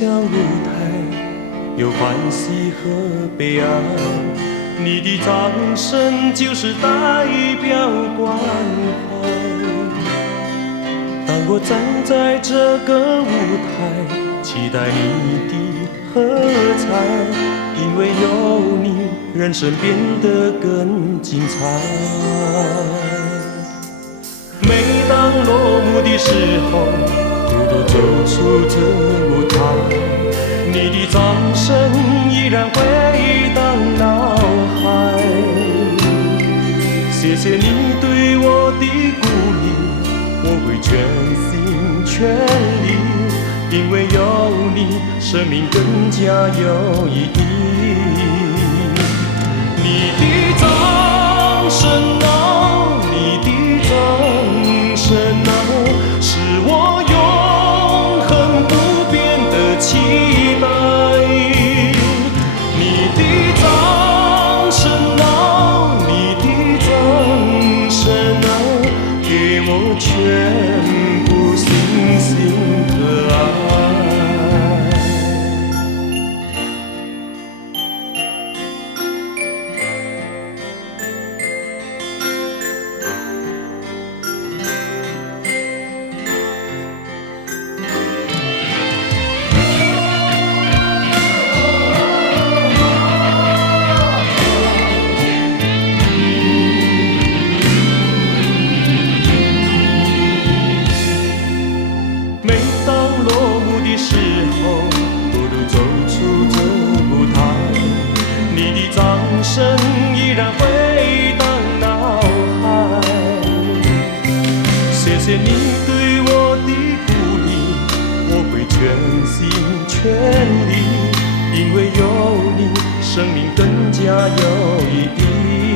像舞台，有欢喜和悲哀。你的掌声就是代表关怀。当我站在这个舞台，期待你的喝彩，因为有你，人生变得更精彩。每当落幕的时候，孤独走出这舞台，你的掌声依然回荡脑海。谢谢你对我的鼓励，我会全心全力，因为有你，生命更加有意义。你的掌声啊，你的掌声啊，是我永恒不变的期待。你的掌声啊，你的掌声啊，给我全部信心和爱。每当落幕的时候，孤独走出这舞台，你的掌声依然回荡脑海。谢谢你对我的鼓励，我会全心全力，因为有你，生命更加有意义。